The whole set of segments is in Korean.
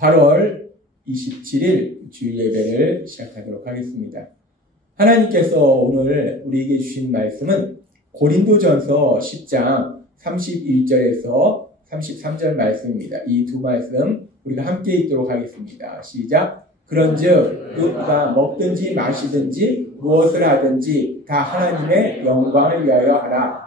8월 27일 주일 예배를 시작하도록 하겠습니다. 하나님께서 오늘 우리에게 주신 말씀은 고린도전서 10장 31절에서 33절 말씀입니다. 이 두 말씀 우리가 함께 읽도록 하겠습니다. 시작. 그런즉 누가 먹든지 마시든지 무엇을 하든지 다 하나님의 영광을 위하여 하라.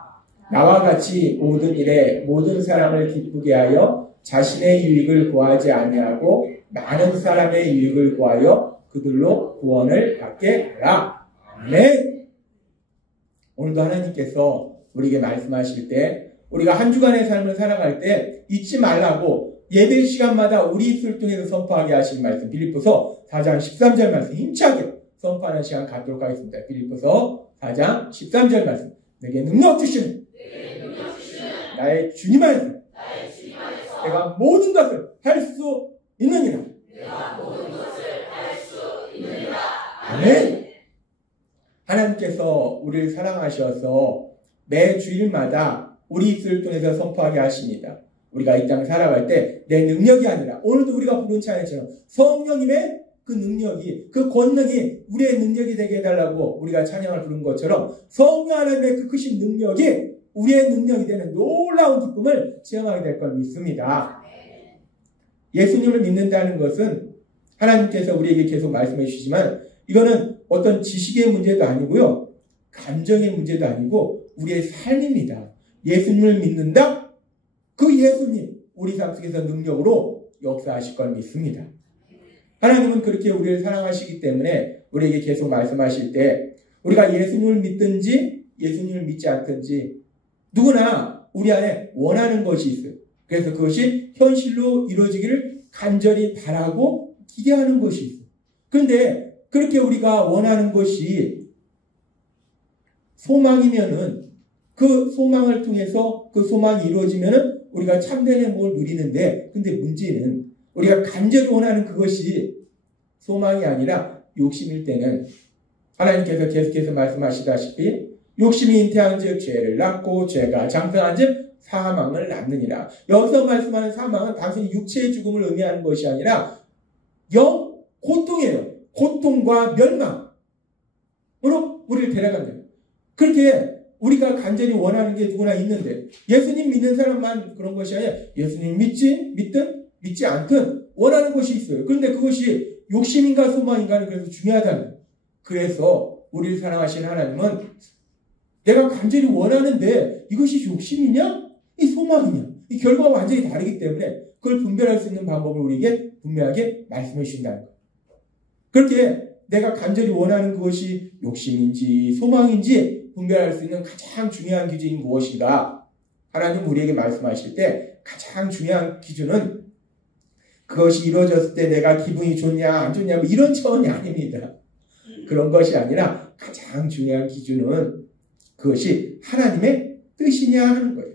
나와 같이 모든 일에 모든 사람을 기쁘게 하여 자신의 유익을 구하지 아니하고 많은 사람의 유익을 구하여 그들로 구원을 받게 하라. 아멘. 오늘도 하나님께서 우리에게 말씀하실 때 우리가 한 주간의 삶을 살아갈 때 잊지 말라고 예배 시간마다 우리 입술 통해서 선포하게 하신 말씀, 빌립보서 4장 13절 말씀 힘차게 선포하는 시간 갖도록 하겠습니다. 빌립보서 4장 13절 말씀. 내게 능력 주시는 나의 주님 안에서 내가 모든 것을 할 수 있느니라. 아멘. 하나님께서 우리를 사랑하셔서 매 주일마다 우리 입술을 통해서 선포하게 하십니다. 우리가 이 땅을 살아갈 때 내 능력이 아니라 오늘도 우리가 부른 찬양처럼 성령님의 그 능력이, 그 권능이 우리의 능력이 되게 해달라고 우리가 찬양을 부른 것처럼 성령 하나님의 그 크신 능력이 우리의 능력이 되는 놀라운 기쁨을 체험하게 될 걸 믿습니다. 예수님을 믿는다는 것은 하나님께서 우리에게 계속 말씀해 주시지만 이거는 어떤 지식의 문제도 아니고요. 감정의 문제도 아니고 우리의 삶입니다. 예수님을 믿는다? 그 예수님 우리 삶 속에서 능력으로 역사하실 걸 믿습니다. 하나님은 그렇게 우리를 사랑하시기 때문에 우리에게 계속 말씀하실 때 우리가 예수님을 믿든지 예수님을 믿지 않든지 누구나 우리 안에 원하는 것이 있어요. 그래서 그것이 현실로 이루어지기를 간절히 바라고 기대하는 것이 있어요. 그런데 그렇게 우리가 원하는 것이 소망이면은 그 소망을 통해서 그 소망이 이루어지면은 우리가 참된 행복을 누리는데, 근데 문제는 우리가 간절히 원하는 그것이 소망이 아니라 욕심일 때는 하나님께서 계속해서 말씀하시다시피 욕심이 잉태한 즉 죄를 낳고 죄가 장성한 즉 사망을 낳느니라. 여기서 말씀하는 사망은 단순히 육체의 죽음을 의미하는 것이 아니라 고통이에요. 고통과 멸망으로 우리를 데려간다. 그렇게 우리가 간절히 원하는 게 누구나 있는데 예수님 믿는 사람만 그런 것이 아니라 예수님 믿든 믿지 않든 원하는 것이 있어요. 그런데 그것이 욕심인가 소망인가는 그래서 중요하다는 거예요. 그래서 우리를 사랑하시는 하나님은 내가 간절히 원하는데 이것이 욕심이냐? 이 소망이냐? 이 결과가 완전히 다르기 때문에 그걸 분별할 수 있는 방법을 우리에게 분명하게 말씀해 주신다는 거예요. 그렇게 내가 간절히 원하는 그것이 욕심인지 소망인지 분별할 수 있는 가장 중요한 기준이 무엇인가? 하나님 우리에게 말씀하실 때 가장 중요한 기준은 그것이 이루어졌을 때 내가 기분이 좋냐 안 좋냐 뭐 이런 차원이 아닙니다. 그런 것이 아니라 가장 중요한 기준은 그것이 하나님의 뜻이냐 하는 거예요.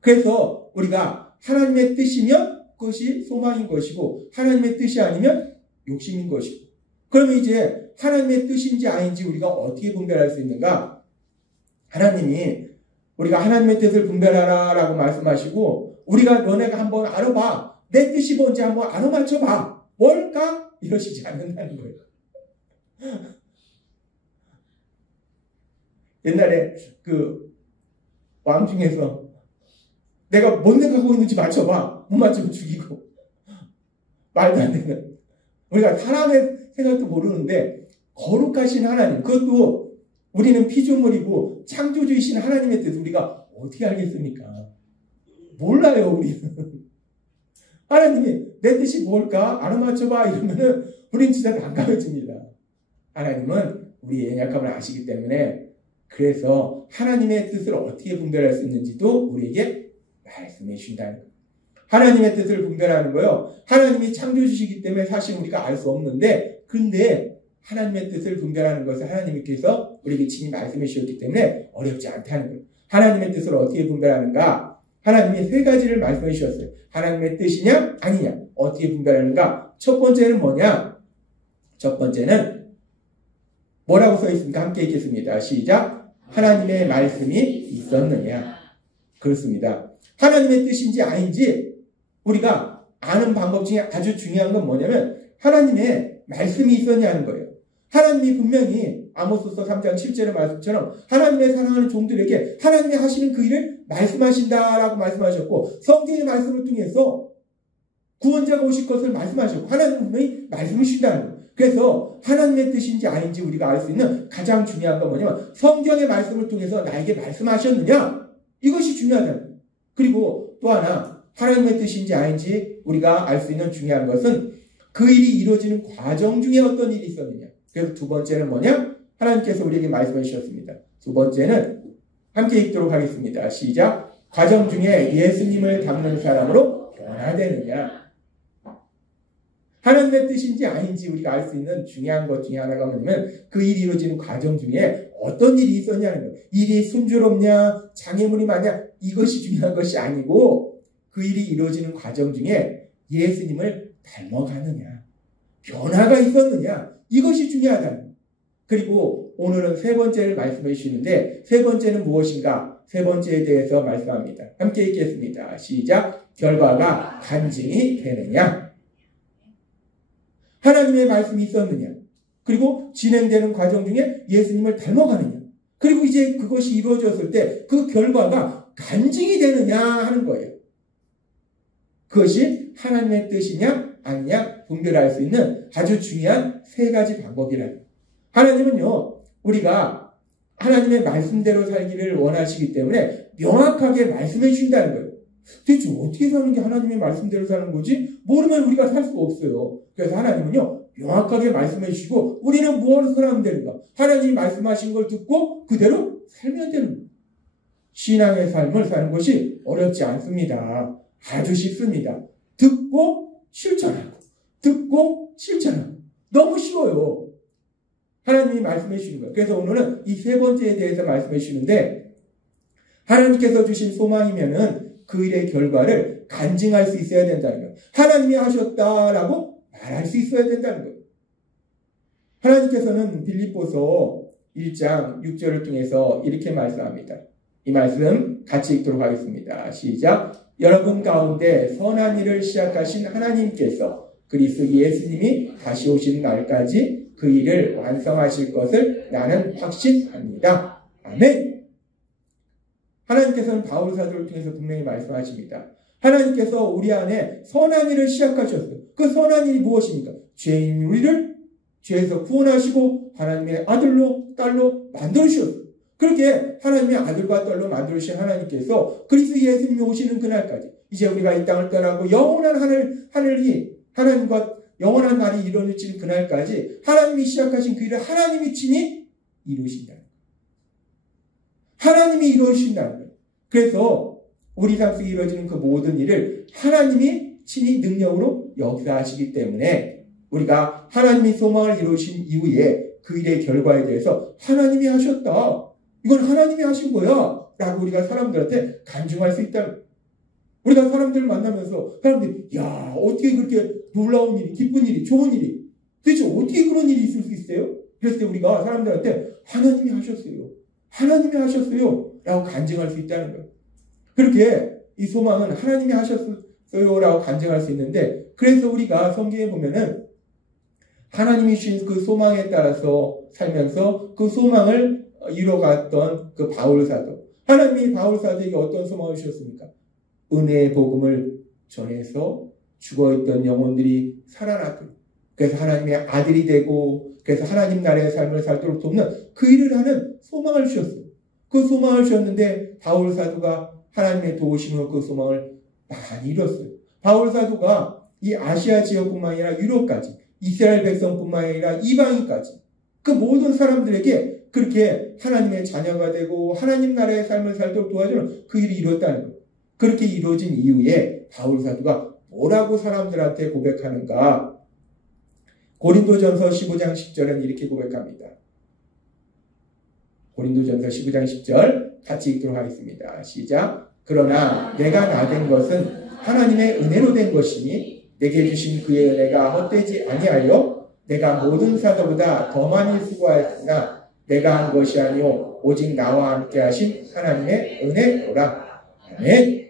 그래서 우리가 하나님의 뜻이면 그것이 소망인 것이고 하나님의 뜻이 아니면 욕심인 것이고, 그러면 이제 하나님의 뜻인지 아닌지 우리가 어떻게 분별할 수 있는가? 하나님이 우리가 하나님의 뜻을 분별하라라고 말씀하시고 우리가 너네가 한번 알아봐. 내 뜻이 뭔지 한번 알아맞혀봐. 뭘까? 이러시지 않는다는 거예요. 옛날에 그 왕 중에서 내가 뭔 생각하고 있는지 맞춰봐. 못 맞추면 죽이고. 말도 안 되는. 우리가 사람의 생각도 모르는데 거룩하신 하나님, 그것도 우리는 피조물이고 창조주이신 하나님의 뜻 우리가 어떻게 알겠습니까? 몰라요. 우리는. 하나님이 내 뜻이 뭘까? 알아맞혀봐 이러면은 우리는 진짜 난감해집니다. 하나님은 우리의 연약함을 아시기 때문에 그래서 하나님의 뜻을 어떻게 분별할 수 있는지도 우리에게 말씀해 주신다는 거예요. 하나님의 뜻을 분별하는 거요. 하나님이 창조주시기 때문에 사실 우리가 알 수 없는데, 근데 하나님의 뜻을 분별하는 것을 하나님께서 우리에게 친히 말씀해 주셨기 때문에 어렵지 않다는 거예요. 하나님의 뜻을 어떻게 분별하는가? 하나님이 세 가지를 말씀해 주셨어요. 하나님의 뜻이냐 아니냐 어떻게 분별하는가? 첫 번째는 뭐냐? 첫 번째는 뭐라고 써 있습니까? 함께 읽겠습니다. 시작. 하나님의 말씀이 있었느냐? 그렇습니다. 하나님의 뜻인지 아닌지 우리가 아는 방법 중에 아주 중요한 건 뭐냐면 하나님의 말씀이 있었냐는 거예요. 하나님이 분명히 아모스서 3장 7절의 말씀처럼 하나님의 사랑하는 종들에게 하나님이 하시는 그 일을 말씀하신다라고 말씀하셨고 성경의 말씀을 통해서 구원자가 오실 것을 말씀하셨고 하나님은 분명히 말씀을 주신다는 거예요. 그래서 하나님의 뜻인지 아닌지 우리가 알 수 있는 가장 중요한 건 뭐냐면 성경의 말씀을 통해서 나에게 말씀하셨느냐 이것이 중요하다는 거예요. 그리고 또 하나 하나님의 뜻인지 아닌지 우리가 알 수 있는 중요한 것은 그 일이 이루어지는 과정 중에 어떤 일이 있었느냐. 그래서 두 번째는 뭐냐? 하나님께서 우리에게 말씀해 주셨습니다. 두 번째는 함께 읽도록 하겠습니다. 시작. 과정 중에 예수님을 닮는 사람으로 변화되느냐. 하나님의 뜻인지 아닌지 우리가 알 수 있는 중요한 것 중에 하나가 뭐냐면 그 일이 이루어지는 과정 중에 어떤 일이 있었냐는 거예요. 일이 순조롭냐 장애물이 많냐 이것이 중요한 것이 아니고 그 일이 이루어지는 과정 중에 예수님을 닮아가느냐 변화가 있었느냐 이것이 중요하다는 거예요. 그리고 오늘은 세 번째를 말씀해 주시는데 세 번째는 무엇인가? 세 번째에 대해서 말씀합니다. 함께 읽겠습니다. 시작. 결과가 간증이 되느냐. 하나님의 말씀이 있었느냐. 그리고 진행되는 과정 중에 예수님을 닮아가느냐. 그리고 이제 그것이 이루어졌을 때 그 결과가 간증이 되느냐 하는 거예요. 그것이 하나님의 뜻이냐 아니냐 분별할 수 있는 아주 중요한 세 가지 방법이라는 거예요. 하나님은요, 우리가 하나님의 말씀대로 살기를 원하시기 때문에 명확하게 말씀해 주신다는 거예요. 대체 어떻게 사는 게 하나님의 말씀대로 사는 거지? 모르면 우리가 살 수가 없어요. 그래서 하나님은요, 명확하게 말씀해 주시고 우리는 무엇을 하면 되는가? 하나님이 말씀하신 걸 듣고 그대로 살면 되는 거예요. 신앙의 삶을 사는 것이 어렵지 않습니다. 아주 쉽습니다. 듣고 실천하고 듣고 실천하고 너무 쉬워요. 하나님이 말씀해 주시는 거예요. 그래서 오늘은 이 세 번째에 대해서 말씀해 주시는데 하나님께서 주신 소망이면은 그 일의 결과를 간증할 수 있어야 된다는 거예요. 하나님이 하셨다라고 말할 수 있어야 된다는 거예요. 하나님께서는 빌립보서 1장 6절을 통해서 이렇게 말씀합니다. 이 말씀 같이 읽도록 하겠습니다. 시작. 여러분 가운데 선한 일을 시작하신 하나님께서 그리스도 예수님이 다시 오신 날까지 그 일을 완성하실 것을 나는 확신합니다. 아멘. 하나님께서는 바울 사도를 통해서 분명히 말씀하십니다. 하나님께서 우리 안에 선한 일을 시작하셨어요. 그 선한 일이 무엇입니까? 죄인 우리를 죄에서 구원하시고 하나님의 아들로 딸로 만들어주셨어요. 그렇게 하나님의 아들과 딸로 만들어주신 하나님께서 그리스도 예수님이 오시는 그날까지 이제 우리가 이 땅을 떠나고 영원한 하늘이 하나님과 영원한 날이 이루어진 그날까지 하나님이 시작하신 그 일을 하나님이 친히 이루신다는 거예요. 하나님이 이루신다는 거예요. 그래서 우리 삶 속에 이루어지는 그 모든 일을 하나님이 친히 능력으로 역사하시기 때문에 우리가 하나님이 소망을 이루신 이후에 그 일의 결과에 대해서 하나님이 하셨다. 이건 하나님이 하신 거야. 라고 우리가 사람들한테 간증할 수 있다는 거예요. 우리가 사람들을 만나면서 사람들이 야 어떻게 그렇게 놀라운 일이 기쁜 일이 좋은 일이 도대체 어떻게 그런 일이 있을 수 있어요? 그랬을 때 우리가 사람들한테 하나님이 하셨어요. 하나님이 하셨어요. 라고 간증할 수 있다는 거예요. 그렇게 이 소망은 하나님이 하셨어요. 라고 간증할 수 있는데 그래서 우리가 성경에 보면은 하나님이 주신 그 소망에 따라서 살면서 그 소망을 이뤄갔던 그 바울 사도. 하나님이 바울 사도에게 어떤 소망을 주셨습니까? 은혜의 복음을 전해서 죽어있던 영혼들이 살아나도록. 그래서 하나님의 아들이 되고 그래서 하나님 나라의 삶을 살도록 돕는 그 일을 하는 소망을 주셨어요. 그 소망을 주셨는데 바울 사도가 하나님의 도우심으로 그 소망을 많이 이뤘어요. 바울 사도가 이 아시아 지역뿐만 아니라 유럽까지 이스라엘 백성뿐만 아니라 이방인까지 그 모든 사람들에게 그렇게 하나님의 자녀가 되고 하나님 나라의 삶을 살도록 도와주는 그 일이 이뤘다는 거예요. 그렇게 이루어진 이후에 바울 사도가 뭐라고 사람들한테 고백하는가? 고린도전서 15장 10절은 이렇게 고백합니다. 고린도전서 15장 10절 같이 읽도록 하겠습니다. 시작. 그러나 내가 나된 것은 하나님의 은혜로 된 것이니 내게 주신 그의 은혜가 헛되지 아니하여 내가 모든 사도보다 더 많이 수고하였으나 내가 한 것이 아니오 오직 나와 함께 하신 하나님의 은혜로라. 아멘.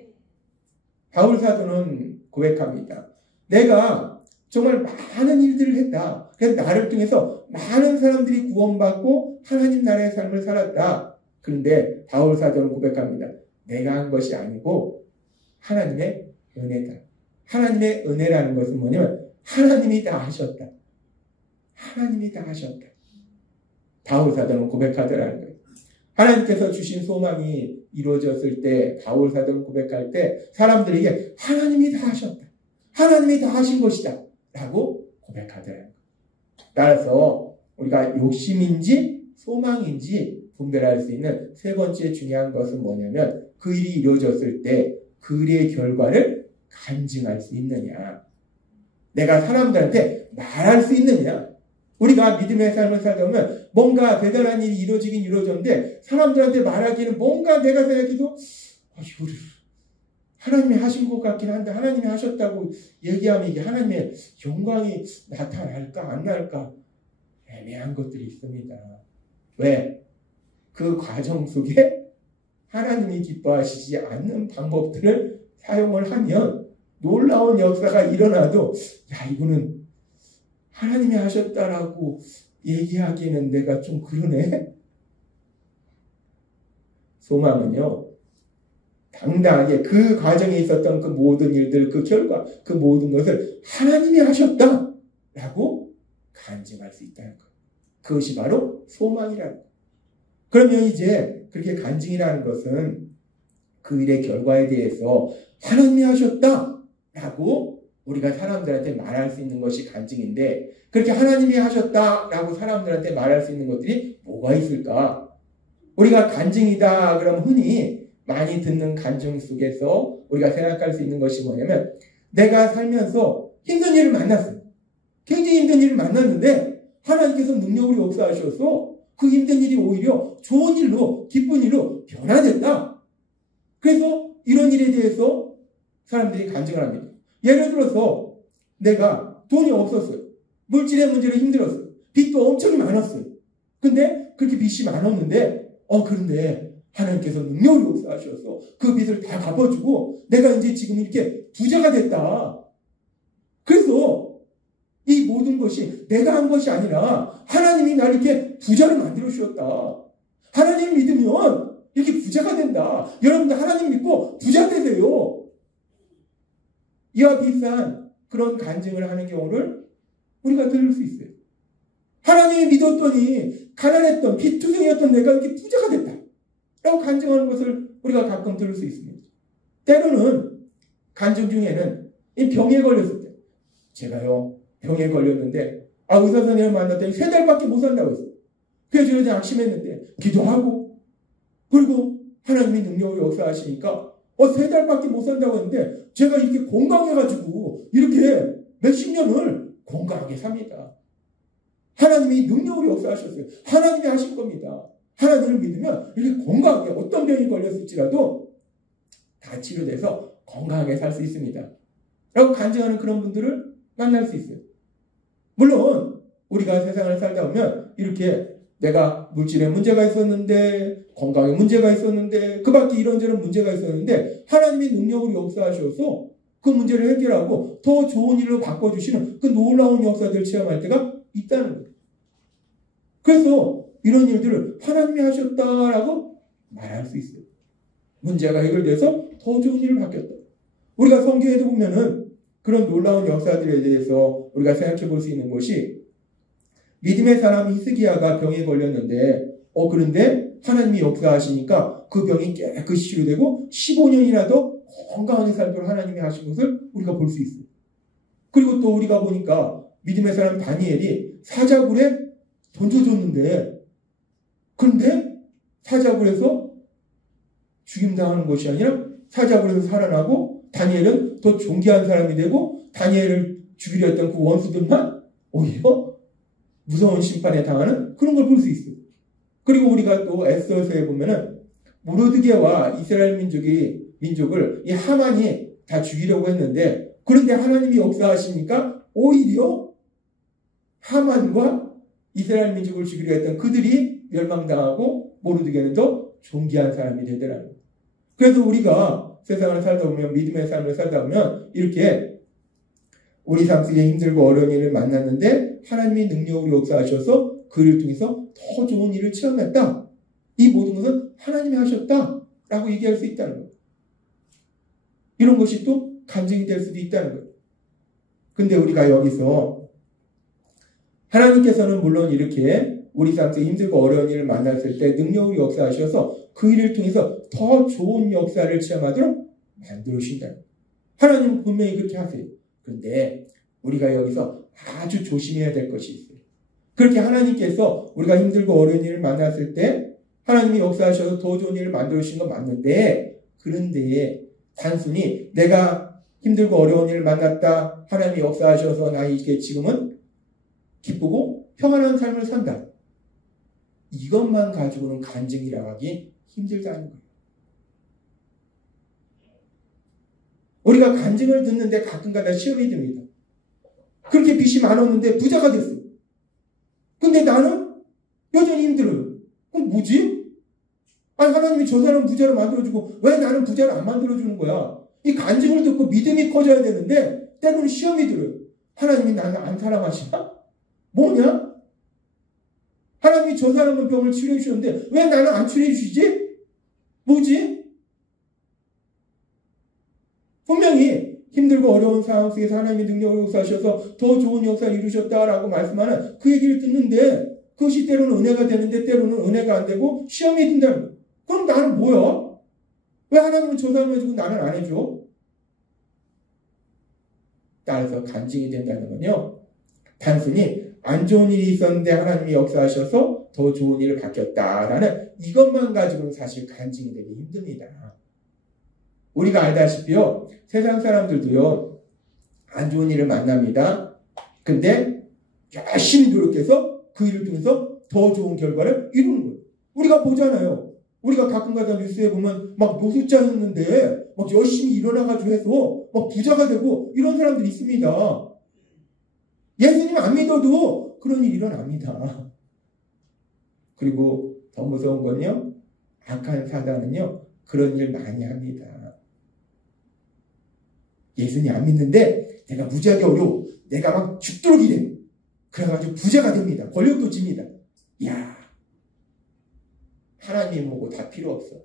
바울 사도는 고백합니다. 내가 정말 많은 일들을 했다. 그래서 나를 통해서 많은 사람들이 구원받고 하나님 나라의 삶을 살았다. 그런데 바울 사도는 고백합니다. 내가 한 것이 아니고 하나님의 은혜다. 하나님의 은혜라는 것은 뭐냐면 하나님이 다 하셨다. 하나님이 다 하셨다. 바울 사도는 고백하더라는 거예요. 하나님께서 주신 소망이 이루어졌을 때 바울 사도는 고백할 때 사람들에게 하나님이 다 하셨다. 하나님이 다 하신 것이다. 라고 고백하더라는 거예요. 따라서 우리가 욕심인지 소망인지 분별할 수 있는 세 번째 중요한 것은 뭐냐면 그 일이 이루어졌을 때 그 일의 결과를 간증할 수 있느냐. 내가 사람들한테 말할 수 있느냐. 우리가 믿음의 삶을 살다 보면 뭔가 대단한 일이 이루어지긴 이루어졌는데 사람들한테 말하기는 뭔가 내가 생각해도 이거를 하나님이 하신 것 같긴 한데 하나님이 하셨다고 얘기하면 이게 하나님의 영광이 나타날까 안 날까 애매한 것들이 있습니다. 왜? 그 과정 속에 하나님이 기뻐하시지 않는 방법들을 사용을 하면 놀라운 역사가 일어나도 이거는 하나님이 하셨다라고 얘기하기에는 내가 좀 그러네. 소망은요. 당당하게 그 과정에 있었던 그 모든 일들, 그 결과, 그 모든 것을 하나님이 하셨다라고 간증할 수 있다는 것. 그것이 바로 소망이라는 것. 그러면 이제 그렇게 간증이라는 것은 그 일의 결과에 대해서 하나님이 하셨다라고 우리가 사람들한테 말할 수 있는 것이 간증인데 그렇게 하나님이 하셨다라고 사람들한테 말할 수 있는 것들이 뭐가 있을까? 우리가 간증이다 그러면 흔히 많이 듣는 간증 속에서 우리가 생각할 수 있는 것이 뭐냐면 내가 살면서 힘든 일을 만났어요. 굉장히 힘든 일을 만났는데 하나님께서 능력으로 역사하셔서 그 힘든 일이 오히려 좋은 일로 기쁜 일로 변화됐다. 그래서 이런 일에 대해서 사람들이 간증을 합니다. 예를 들어서 내가 돈이 없었어요. 물질의 문제로 힘들었어요. 빚도 엄청 많았어요. 근데 그렇게 빚이 많았는데 그런데 하나님께서 능력으로 역사하셔서 그 빚을 다 갚아주고 내가 이제 지금 이렇게 부자가 됐다. 그래서 이 모든 것이 내가 한 것이 아니라 하나님이 나를 이렇게 부자를 만들어 주셨다. 하나님 믿으면 이렇게 부자가 된다. 여러분들 하나님 믿고 부자 되세요. 이와 비슷한 그런 간증을 하는 경우를 우리가 들을 수 있어요. 하나님이 믿었더니 가난했던 빚투성이었던 내가 이렇게 부자가 됐다. 라고 간증하는 것을 우리가 가끔 들을 수 있습니다. 때로는 간증 중에는 이 병에 걸렸을 때 제가요 병에 걸렸는데 의사 선생님을 만났더니 3달밖에 못 산다고 했어요. 그래서 제가 낙심했는데 기도하고 그리고 하나님이 능력을 역사하시니까 3달밖에 못 산다고 했는데 제가 이렇게 건강해가지고 이렇게 몇십 년을 건강하게 삽니다. 하나님이 능력으로 역사하셨어요. 하나님이 하신 겁니다. 하나님을 믿으면 이렇게 건강하게 어떤 병이 걸렸을지라도 다 치료돼서 건강하게 살 수 있습니다. 라고 간증하는 그런 분들을 만날 수 있어요. 물론 우리가 세상을 살다 보면 이렇게 내가 물질에 문제가 있었는데 건강에 문제가 있었는데 그 밖에 이런저런 문제가 있었는데 하나님이 능력으로 역사하셔서 그 문제를 해결하고 더 좋은 일로 바꿔주시는 그 놀라운 역사들을 체험할 때가 있다는 거예요. 그래서 이런 일들을 하나님이 하셨다라고 말할 수 있어요. 문제가 해결돼서 더 좋은 일을 바뀌었다. 우리가 성경에도 보면은 그런 놀라운 역사들에 대해서 우리가 생각해 볼 수 있는 것이 믿음의 사람 히스기야가 병에 걸렸는데 그런데 하나님이 역사하시니까 그 병이 깨끗이 치료되고 15년이나 더 건강하게 살도록 하나님이 하신 것을 우리가 볼 수 있어요. 그리고 또 우리가 보니까 믿음의 사람 다니엘이 사자굴에 던져줬는데 그런데 사자굴에서 죽임당하는 것이 아니라 사자굴에서 살아나고 다니엘은 더 존귀한 사람이 되고 다니엘을 죽이려 했던 그 원수들만 오히려 무서운 심판에 당하는 그런 걸 볼 수 있어요. 그리고 우리가 또 에스더서에 보면은 모르드게와 이스라엘 민족을 이 하만이 다 죽이려고 했는데 그런데 하나님이 역사하시니까 오히려 하만과 이스라엘 민족을 죽이려 했던 그들이 멸망당하고 모르드게는 더 존귀한 사람이 되더라는 거예요. 그래서 우리가 세상을 살다 보면 믿음의 삶을 살다 보면 이렇게 우리 삶 속에 힘들고 어려운 일을 만났는데 하나님이 능력으로 역사하셔서 그 일을 통해서 더 좋은 일을 체험했다. 이 모든 것은 하나님이 하셨다라고 얘기할 수 있다는 거예요. 이런 것이 또 간증이 될 수도 있다는 거예요. 근데 우리가 여기서 하나님께서는 물론 이렇게 우리 삶 속에 힘들고 어려운 일을 만났을 때 능력으로 역사하셔서 그 일을 통해서 더 좋은 역사를 체험하도록 만들어주신다. 하나님은 분명히 그렇게 하세요. 그런데 우리가 여기서 아주 조심해야 될 것이 있어요. 그렇게 하나님께서 우리가 힘들고 어려운 일을 만났을 때 하나님이 역사하셔서 더 좋은 일을 만들어주신 건 맞는데, 그런데 단순히 내가 힘들고 어려운 일을 만났다, 하나님이 역사하셔서 나 이게 지금은 기쁘고 평안한 삶을 산다, 이것만 가지고는 간증이라고 하기 힘들다는 거예요. 우리가 간증을 듣는데 가끔가다 시험이 듭니다. 그렇게 빚이 많았는데 부자가 됐어. 근데 나는 여전히 힘들어요. 그럼 뭐지? 아니, 하나님이 저 사람 부자로 만들어주고 왜 나는 부자를 안 만들어주는 거야? 이 간증을 듣고 믿음이 커져야 되는데 때로는 시험이 들어요. 하나님이 나는 안 사랑하시나? 뭐냐? 하나님이 저 사람은 병을 치료해 주셨는데 왜 나는 안 치료해 주시지? 뭐지? 분명히 힘들고 어려운 상황 속에서 하나님의 능력을 역사하셔서 더 좋은 역사를 이루셨다라고 말씀하는 그 얘기를 듣는데 그것이 때로는 은혜가 되는데 때로는 은혜가 안 되고 시험이 든다는 거예요. 그럼 나는 뭐야? 왜 하나님은 저 사람 해주고 나는 안 해줘? 따라서 간증이 된다는 건요, 단순히 안 좋은 일이 있었는데 하나님이 역사하셔서 더 좋은 일을 바뀌었다라는 이것만 가지고는 사실 간증이 되기 힘듭니다. 우리가 알다시피요, 세상 사람들도요, 안 좋은 일을 만납니다. 근데 열심히 노력해서 그 일을 통해서 더 좋은 결과를 이루는 거예요. 우리가 보잖아요. 우리가 가끔가다 뉴스에 보면 막 노숙자였는데 막 열심히 일어나가지고 해서 막 부자가 되고 이런 사람들이 있습니다. 예수님 안 믿어도 그런 일이 일어납니다. 그리고 더 무서운 건요, 악한 사단은요, 그런 일 많이 합니다. 예수님 안 믿는데 내가 무지하게 어려워. 내가 막 죽도록 일해. 그래가지고 부자가 됩니다. 권력도 집니다. 이야, 하나님 보고 다 필요 없어.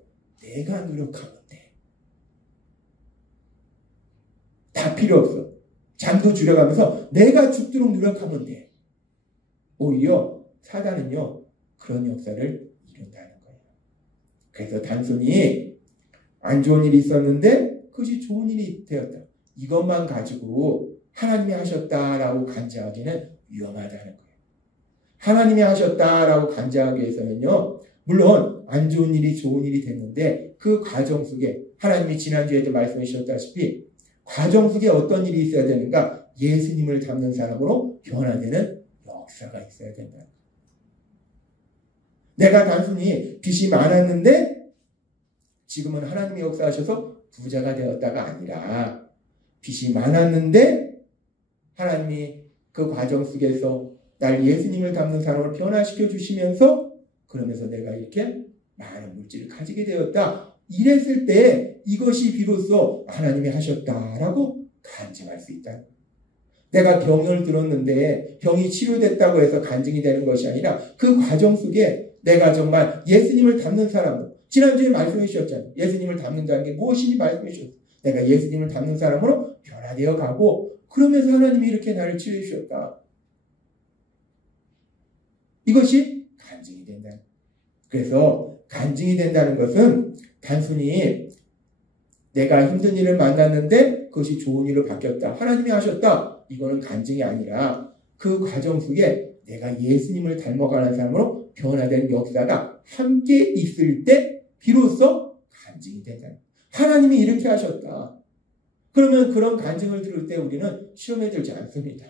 내가 노력하면 돼. 다 필요 없어. 잠도 줄여가면서 내가 죽도록 노력하면 돼. 오히려 사단은요, 그런 역사를 이룬다는 거예요. 그래서 단순히 안 좋은 일이 있었는데 그것이 좋은 일이 되었다, 이것만 가지고 하나님이 하셨다라고 간증하기는 위험하다는 거예요. 하나님이 하셨다라고 간증하기 위해서는요, 물론 안 좋은 일이 좋은 일이 됐는데 그 과정 속에 하나님이 지난주에도 말씀해 주셨다시피 과정 속에 어떤 일이 있어야 되는가? 예수님을 닮는 사람으로 변화되는 역사가 있어야 된다. 내가 단순히 빚이 많았는데 지금은 하나님이 역사하셔서 부자가 되었다가 아니라, 빚이 많았는데 하나님이 그 과정 속에서 날 예수님을 닮는 사람으로 변화시켜 주시면서 그러면서 내가 이렇게 많은 물질을 가지게 되었다, 이랬을 때 이것이 비로소 하나님이 하셨다라고 간증할 수 있다. 내가 병을 들었는데 병이 치료됐다고 해서 간증이 되는 것이 아니라 그 과정 속에 내가 정말 예수님을 닮는 사람으로, 지난주에 말씀해 주셨잖아요. 예수님을 닮는다는 게 무엇인지 말씀해 주셨어요. 내가 예수님을 닮는 사람으로 변화되어 가고 그러면서 하나님이 이렇게 나를 치료해 주셨다. 이것이 간증이 된다. 그래서 간증이 된다는 것은 단순히 내가 힘든 일을 만났는데 그것이 좋은 일로 바뀌었다, 하나님이 하셨다, 이거는 간증이 아니라 그 과정 속에 내가 예수님을 닮아가는 사람으로 변화된 역사가 함께 있을 때 비로소 간증이 된다. 하나님이 이렇게 하셨다. 그러면 그런 간증을 들을 때 우리는 시험에 들지 않습니다.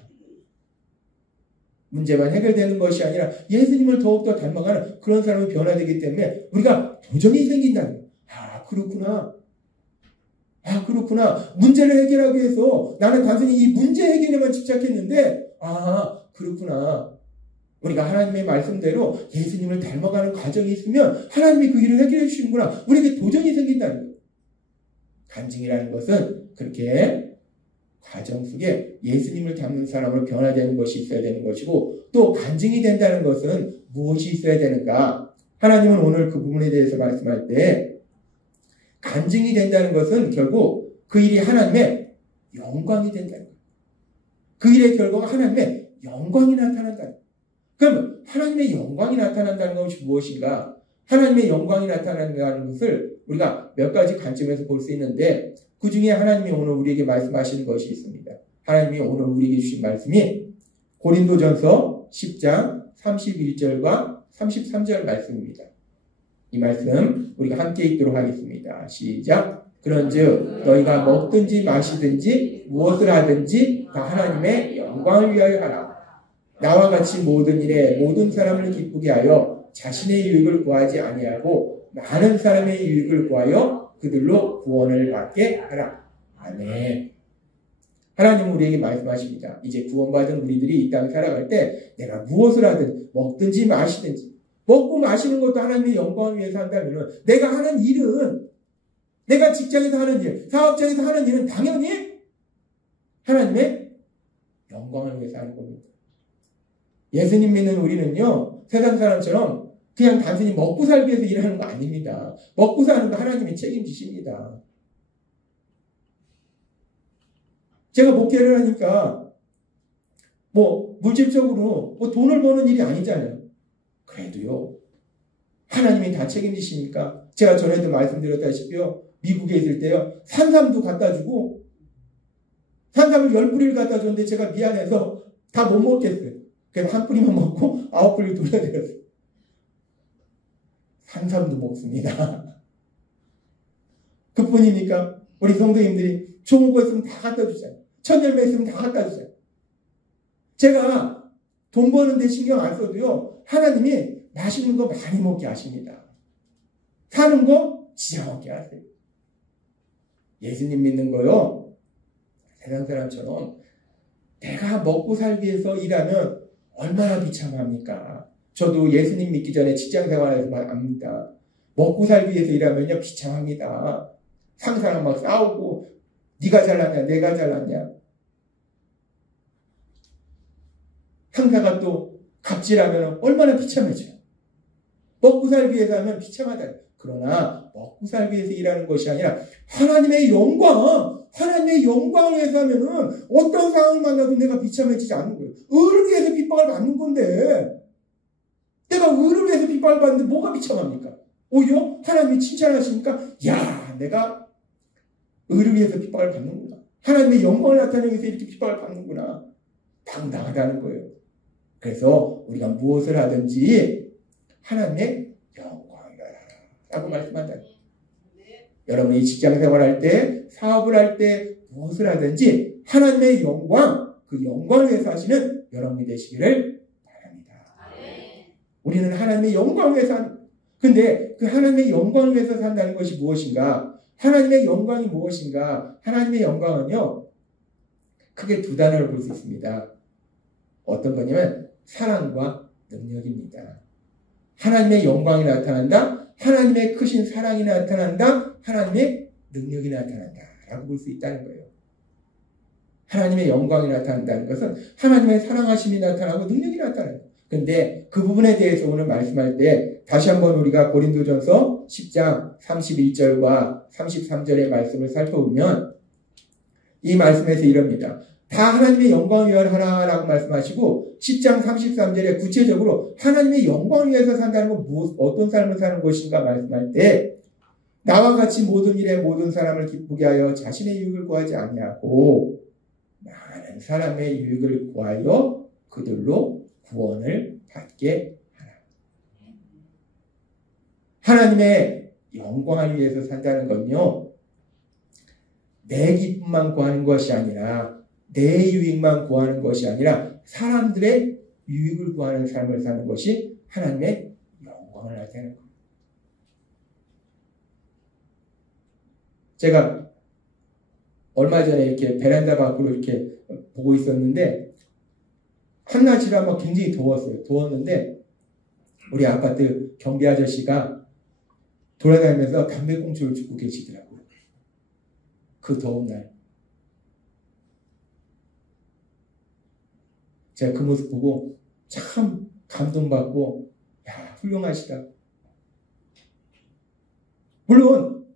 문제만 해결되는 것이 아니라 예수님을 더욱더 닮아가는 그런 사람이 변화되기 때문에 우리가 도전이 생긴다는 거예요. 아, 그렇구나. 아, 그렇구나. 문제를 해결하기 위해서 나는 단순히 이 문제 해결에만 집착했는데, 아, 그렇구나. 우리가 하나님의 말씀대로 예수님을 닮아가는 과정이 있으면 하나님이 그 일을 해결해 주시는구나. 우리에게 도전이 생긴다는 거예요. 간증이라는 것은 그렇게 과정 속에 예수님을 닮는 사람으로 변화되는 것이 있어야 되는 것이고, 또 간증이 된다는 것은 무엇이 있어야 되는가? 하나님은 오늘 그 부분에 대해서 말씀할 때 간증이 된다는 것은 결국 그 일이 하나님의 영광이 된다는 거예요. 그 일의 결과가 하나님의 영광이 나타난다. 그럼 하나님의 영광이 나타난다는 것이 무엇인가? 하나님의 영광이 나타난다는 것을 우리가 몇 가지 관점에서 볼 수 있는데, 그 중에 하나님이 오늘 우리에게 말씀하시는 것이 있습니다. 하나님이 오늘 우리에게 주신 말씀이 고린도전서 10장 31절과 33절 말씀입니다. 이 말씀 우리가 함께 읽도록 하겠습니다. 시작. 그런즉 너희가 먹든지 마시든지 무엇을 하든지 다 하나님의 영광을 위하여 하라. 나와 같이 모든 일에 모든 사람을 기쁘게 하여 자신의 유익을 구하지 아니하고 많은 사람의 유익을 구하여 그들로 구원을 받게 하라. 아멘. 하나님은 우리에게 말씀하십니다. 이제 구원받은 우리들이 이 땅에 살아갈 때 내가 무엇을 하든 먹든지 마시든지, 먹고 마시는 것도 하나님의 영광을 위해서 한다면 내가 하는 일은, 내가 직장에서 하는 일, 사업장에서 하는 일은 당연히 하나님의 영광을 위해서 하는 겁니다. 예수님 믿는 우리는요, 세상 사람처럼 그냥 단순히 먹고 살기 위해서 일하는 거 아닙니다. 먹고 사는 거 하나님이 책임지십니다. 제가 목회를 하니까 물질적으로 돈을 버는 일이 아니잖아요. 그래도요, 하나님이 다 책임지시니까, 제가 전에도 말씀드렸다시피요, 미국에 있을 때요, 산삼도 갖다 주고, 산삼을 10뿌리를 갖다 줬는데 제가 미안해서 다 못 먹겠어요. 그래서 한 뿌리만 먹고 9뿌리를 돌려드렸어요. 산삼도 먹습니다. 그뿐입니까? 우리 성도님들이 좋은 거 있으면 다 갖다 주잖아요. 천열매 있으면 다 갖다 주잖아요. 제가 돈 버는데 신경 안 써도요, 하나님이 맛있는 거 많이 먹게 하십니다. 사는 거 지어 먹게 하세요. 예수님 믿는 거요, 세상 사람처럼 내가 먹고 살기 위해서 일하면 얼마나 비참합니까? 저도 예수님 믿기 전에 직장 생활에서 압니다. 먹고 살기 위해서 일하면요, 비참합니다. 상사랑 막 싸우고, 네가 잘났냐, 내가 잘났냐. 상사가 또 갑질하면 얼마나 비참해져요. 먹고 살기 위해서 하면 비참하다. 그러나 먹고 살기 위해서 일하는 것이 아니라 하나님의 영광을 위해서 하면은 어떤 상황을 만나도 내가 비참해지지 않는 거예요. 의를 위해서 핍박을 받는 건데, 내가 의를 위해서 핍박을 받는데 뭐가 비참합니까? 오히려 하나님이 칭찬하시니까, 야, 내가 의를 위해서 핍박을 받는구나. 하나님의 영광을 나타내기 위해서 이렇게 핍박을 받는구나. 당당하다는 거예요. 그래서 우리가 무엇을 하든지 하나님의 영광이라 라고 말씀한다. 여러분이 직장 생활할 때, 사업을 할 때, 무엇을 하든지 하나님의 영광, 그 영광을 위해서 하시는 여러분이 되시기를 바랍니다. 우리는 하나님의 영광을 위해서 근데 그 하나님의 영광을 위해서 산다는 것이 무엇인가? 하나님의 영광이 무엇인가? 하나님의 영광은요, 크게 두 단어를 볼 수 있습니다. 어떤 거냐면 사랑과 능력입니다. 하나님의 영광이 나타난다. 하나님의 크신 사랑이 나타난다. 하나님의 능력이 나타난다. 라고 볼 수 있다는 거예요. 하나님의 영광이 나타난다는 것은 하나님의 사랑하심이 나타나고 능력이 나타나요. 근데 그 부분에 대해서 오늘 말씀할 때 다시 한번 우리가 고린도전서 10장 31절과 33절의 말씀을 살펴보면 이 말씀에서 이럽니다. 다 하나님의 영광을 위하여 하라라고 말씀하시고 10장 33절에 구체적으로 하나님의 영광을 위해서 산다는 건 어떤 삶을 사는 것인가 말씀할 때 나와 같이 모든 일에 모든 사람을 기쁘게 하여 자신의 유익을 구하지 아니하고 많은 사람의 유익을 구하여 그들로 구원을 받게 하라. 하나님의 영광을 위해서 산다는 건요, 내 기쁨만 구하는 것이 아니라 내 유익만 구하는 것이 아니라 사람들의 유익을 구하는 삶을 사는 것이 하나님의 영광을 나타내는 겁니다. 제가 얼마 전에 이렇게 베란다 밖으로 이렇게 보고 있었는데 한낮이라 막 굉장히 더웠어요. 더웠는데 우리 아파트 경비 아저씨가 돌아다니면서 담배꽁초를 줍고 계시더라고요. 그 더운 날. 제가 그 모습 보고 참 감동받고, 야, 훌륭하시다. 물론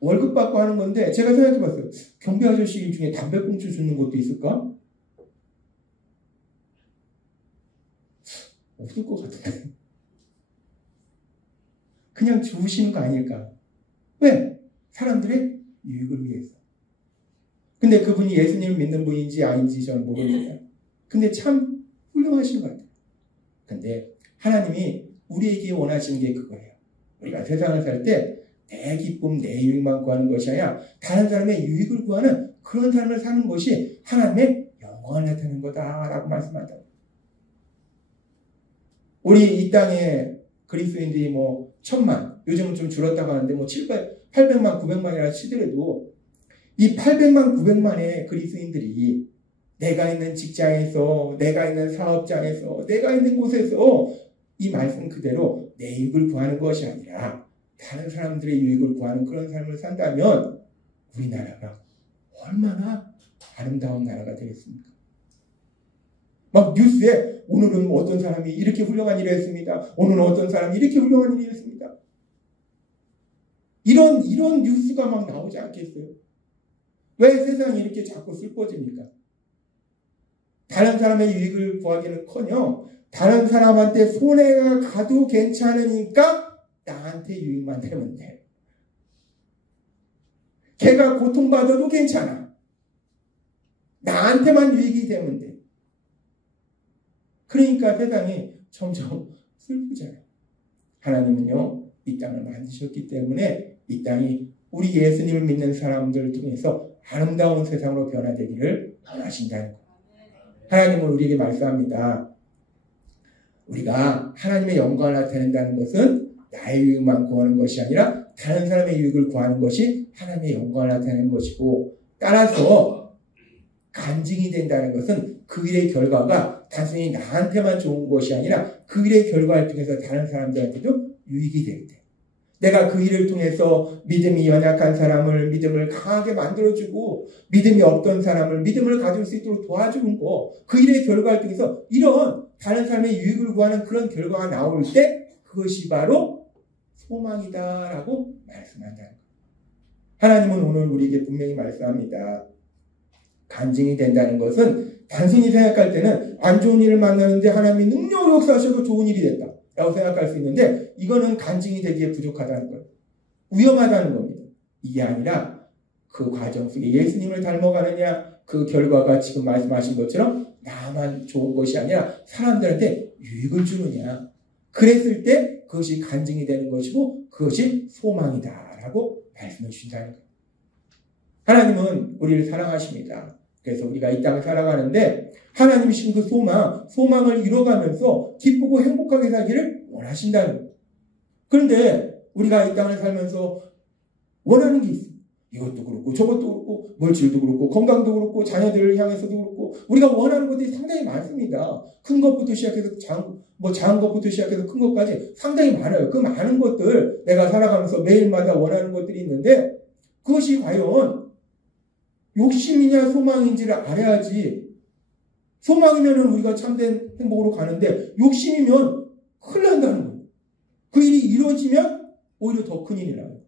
월급 받고 하는 건데 제가 생각해봤어요. 경비 아저씨 중에 담배꽁초 주는 것도 있을까? 없을 것 같은데. 그냥 주시는 거 아닐까? 왜? 사람들의 유익을 위해서. 근데 그분이 예수님을 믿는 분인지 아닌지 저는 모릅니다. 근데 참 훌륭하신 것 같아요. 근데 하나님이 우리에게 원하시는 게 그거예요. 우리가 세상을 살 때 내 기쁨, 내 유익만 구하는 것이 아니라 다른 사람의 유익을 구하는 그런 삶을 사는 것이 하나님의 영광을 나타내는 거다라고 말씀한다. 우리 이 땅에 그리스도인들이 뭐 1000만, 요즘은 좀 줄었다고 하는데 뭐 800만, 900만이라 치더라도 이 800만, 900만의 그리스도인들이 내가 있는 직장에서, 내가 있는 사업장에서, 내가 있는 곳에서 이 말씀 그대로 내 유익을 구하는 것이 아니라 다른 사람들의 유익을 구하는 그런 삶을 산다면 우리나라가 얼마나 아름다운 나라가 되겠습니까? 막 뉴스에 오늘은 어떤 사람이 이렇게 훌륭한 일을 했습니다. 오늘은 어떤 사람이 이렇게 훌륭한 일을 했습니다. 이런 뉴스가 막 나오지 않겠어요? 왜 세상이 이렇게 자꾸 슬퍼집니까? 다른 사람의 유익을 구하기는커녕 다른 사람한테 손해가 가도 괜찮으니까 나한테 유익만 되면 돼. 걔가 고통받아도 괜찮아. 나한테만 유익이 되면 돼. 그러니까 세상이 점점 슬프잖아요. 하나님은요, 이 땅을 만드셨기 때문에 이 땅이 우리 예수님을 믿는 사람들을 통해서 아름다운 세상으로 변화되기를 원하신다는 거예요. 하나님은 우리에게 말씀합니다. 우리가 하나님의 영광을 나타낸다는 것은 나의 유익만 구하는 것이 아니라 다른 사람의 유익을 구하는 것이 하나님의 영광을 나타내는 것이고, 따라서 간증이 된다는 것은 그 일의 결과가 단순히 나한테만 좋은 것이 아니라 그 일의 결과를 통해서 다른 사람들한테도 유익이 될 때, 내가 그 일을 통해서 믿음이 연약한 사람을 믿음을 강하게 만들어주고 믿음이 없던 사람을 믿음을 가질 수 있도록 도와주는 거, 그 일의 결과를 통해서 이런 다른 사람의 유익을 구하는 그런 결과가 나올 때 그것이 바로 소망이다라고 말씀한다는 거예요. 하나님은 오늘 우리에게 분명히 말씀합니다. 간증이 된다는 것은 단순히 생각할 때는 안 좋은 일을 만나는데 하나님이 능력을 역사하셔도 좋은 일이 됐다 라고 생각할 수 있는데, 이거는 간증이 되기에 부족하다는 거예요. 위험하다는 겁니다. 이게 아니라 그 과정 속에 예수님을 닮아가느냐, 그 결과가 지금 말씀하신 것처럼 나만 좋은 것이 아니라 사람들한테 유익을 주느냐, 그랬을 때 그것이 간증이 되는 것이고 그것이 소망이다라고 말씀해 주신다는 거예요. 하나님은 우리를 사랑하십니다. 그래서 우리가 이 땅을 살아가는데 하나님이 주신 그 소망을 이뤄가면서 기쁘고 행복하게 살기를 원하신다는 거예요. 그런데 우리가 이 땅을 살면서 원하는 게 있어요. 이것도 그렇고 저것도 그렇고 물질도 그렇고 건강도 그렇고 자녀들을 향해서도 그렇고 우리가 원하는 것들이 상당히 많습니다. 큰 것부터 시작해서 작은 것부터 시작해서 큰 것까지 상당히 많아요. 그 많은 것들 내가 살아가면서 매일마다 원하는 것들이 있는데 그것이 과연 욕심이냐 소망인지를 알아야지. 소망이면은 우리가 참된 행복으로 가는데 욕심이면 큰일 난다는 거예요. 그 일이 이루어지면 오히려 더 큰 일이 나요.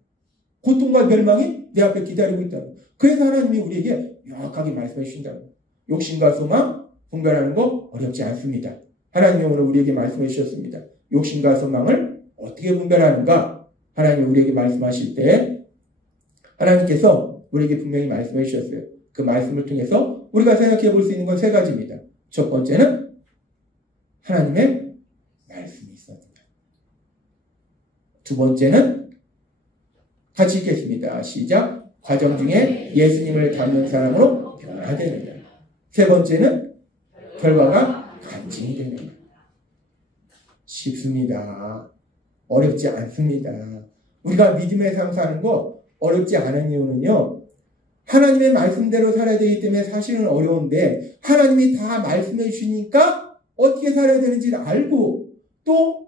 고통과 멸망이 내 앞에 기다리고 있다. 그래서 하나님이 우리에게 명확하게 말씀해 주신다는 거예요. 욕심과 소망 분별하는 거 어렵지 않습니다. 하나님이 오늘 우리에게 말씀해 주셨습니다. 욕심과 소망을 어떻게 분별하는가? 하나님이 우리에게 말씀하실 때 하나님께서 우리에게 분명히 말씀해 주셨어요. 그 말씀을 통해서 우리가 생각해 볼 수 있는 건 세 가지입니다. 첫 번째는 하나님의 말씀이 있었다. 두 번째는 같이 읽겠습니다. 시작. 과정 중에 예수님을 닮는 사람으로 변화됩니다. 세 번째는 결과가 간증이 됩니다. 쉽습니다. 어렵지 않습니다. 우리가 믿음의 삶 사는 거 어렵지 않은 이유는요, 하나님의 말씀대로 살아야 되기 때문에 사실은 어려운데 하나님이 다 말씀해 주시니까 어떻게 살아야 되는지를 알고 또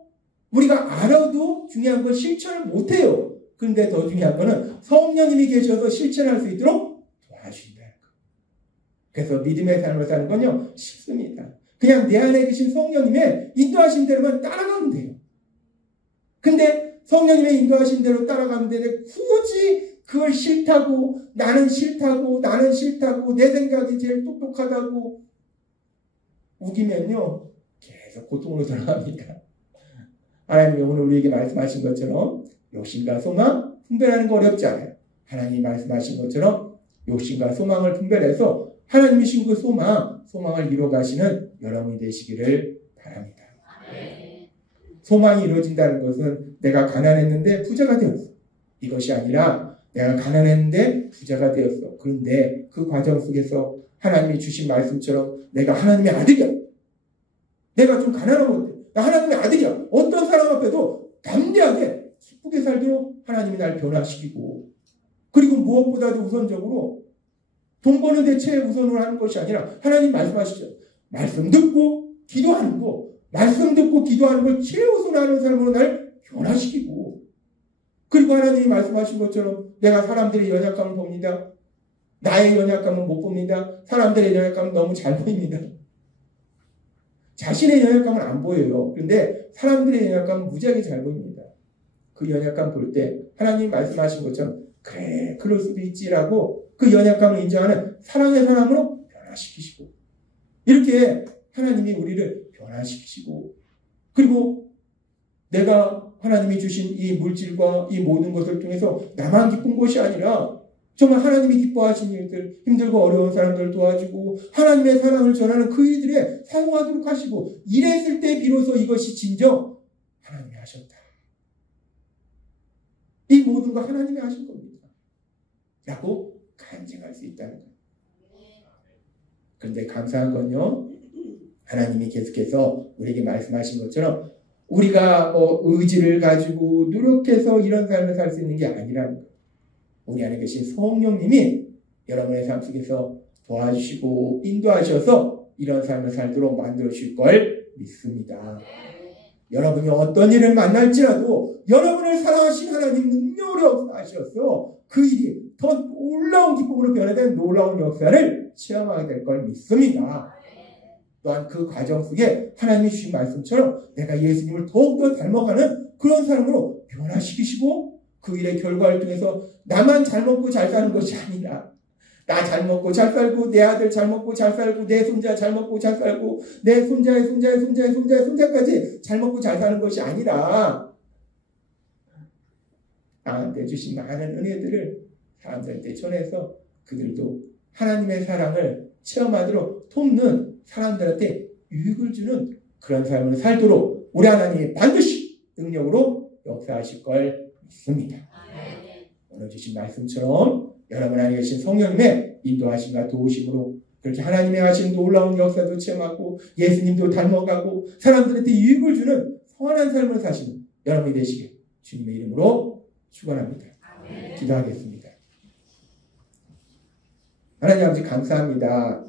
우리가 알아도 중요한 건 실천을 못해요. 그런데 더 중요한 거는 성령님이 계셔서 실천할 수 있도록 도와주신다는 거예요. 그래서 믿음의 삶을 사는 건요 쉽습니다. 그냥 내 안에 계신 성령님의 인도하신 대로만 따라가면 돼요. 근데 성령님의 인도하신 대로 따라가면 되는데 굳이 그걸 싫다고 나는 싫다고 내 생각이 제일 똑똑하다고 우기면요 계속 고통으로 돌아갑니다. 하나님이 오늘 우리에게 말씀하신 것처럼 욕심과 소망 분별하는 거 어렵지 않아요. 하나님이 말씀하신 것처럼 욕심과 소망을 분별해서 하나님이신 그 소망을 이루어가시는 여러분이 되시기를 바랍니다. 소망이 이루어진다는 것은 내가 가난했는데 부자가 되었어. 이것이 아니라 내가 가난했는데 부자가 되었어. 그런데 그 과정 속에서 하나님이 주신 말씀처럼 내가 하나님의 아들이야. 내가 좀 가난하면 어때? 나 하나님의 아들이야. 어떤 사람 앞에도 담대하게 기쁘게 살도록 하나님이 날 변화시키고, 그리고 무엇보다도 우선적으로 돈 버는 데 최우선으로 하는 것이 아니라 하나님 말씀하시죠. 말씀 듣고 기도하는 거, 말씀 듣고 기도하는 걸 최우선하는 사람으로 날 변화시키고, 그리고 하나님이 말씀하신 것처럼 내가 사람들의 연약감을 봅니다. 나의 연약감은 못 봅니다. 사람들의 연약감은 너무 잘 보입니다. 자신의 연약감은 안 보여요. 그런데 사람들의 연약감은 무지하게 잘 보입니다. 그 연약감 볼 때 하나님이 말씀하신 것처럼 그래 그럴 수도 있지라고 그 연약감을 인정하는 사랑의 사람으로 변화시키시고, 이렇게 하나님이 우리를 변화시키시고, 그리고 내가 하나님이 주신 이 물질과 이 모든 것을 통해서 나만 기쁜 것이 아니라 정말 하나님이 기뻐하신 일들, 힘들고 어려운 사람들을 도와주고 하나님의 사랑을 전하는 그 일들에 사용하도록 하시고, 이랬을 때 비로소 이것이 진정 하나님이 하셨다. 이 모든 거 하나님이 하신 겁니다. 라고 간증할 수 있다는 거예요. 그런데 감사한 건요, 하나님이 계속해서 우리에게 말씀하신 것처럼 우리가 의지를 가지고 노력해서 이런 삶을 살 수 있는 게 아니라는 거예요. 우리 안에 계신 성령님이 여러분의 삶 속에서 도와주시고 인도하셔서 이런 삶을 살도록 만들어주실 걸 믿습니다. 여러분이 어떤 일을 만날지라도 여러분을 사랑하신 하나님 능력으로 역사하셔서 그 일이 더 놀라운 기쁨으로 변화된 놀라운 역사를 체험하게 될 걸 믿습니다. 또한 그 과정 속에 하나님이 주신 말씀처럼 내가 예수님을 더욱더 닮아가는 그런 사람으로 변화시키시고, 그 일의 결과를 통해서 나만 잘 먹고 잘 사는 것이 아니라 나 잘 먹고 잘 살고 내 아들 잘 먹고 잘 살고 내 손자 잘 먹고 잘 살고 내 손자의 손자의 손자의 손자의 손자까지 잘 먹고 잘 사는 것이 아니라 나한테 주신 많은 은혜들을 사람들한테 전해서 그들도 하나님의 사랑을 체험하도록 돕는 사람들한테 유익을 주는 그런 삶을 살도록 우리 하나님이 반드시 능력으로 역사하실 걸 믿습니다. 오늘 주신 말씀처럼 여러분 안에 계신 성령님의 인도하심과 도우심으로 그렇게 하나님의 하신 놀라운 역사도 체험하고 예수님도 닮아가고 사람들한테 유익을 주는 선한 삶을 사시는 여러분이 되시길 주님의 이름으로 축원합니다. 기도하겠습니다. 하나님 아버지 감사합니다.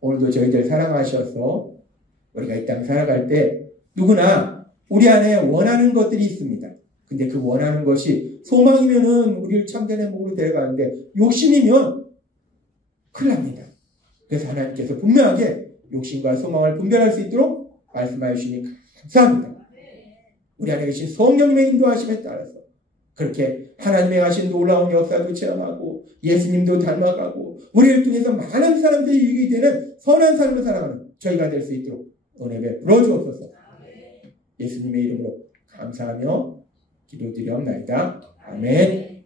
오늘도 저희들 사랑하셔서 우리가 이 땅 살아갈 때 누구나 우리 안에 원하는 것들이 있습니다. 근데 그 원하는 것이 소망이면은 우리를 참된 행복으로 데려가는데 욕심이면 큰일 납니다. 그래서 하나님께서 분명하게 욕심과 소망을 분별할 수 있도록 말씀하여 주시니 감사합니다. 우리 안에 계신 성령님의 인도하심에 따라서 그렇게 하나님의 하신 놀라운 역사도 체험하고 예수님도 닮아가고 우리를 통해서 많은 사람들이 유익이 되는 선한 삶을 살아가는 저희가 될 수 있도록 은혜 베풀어 주옵소서. 예수님의 이름으로 감사하며 기도드리옵나이다. 아멘.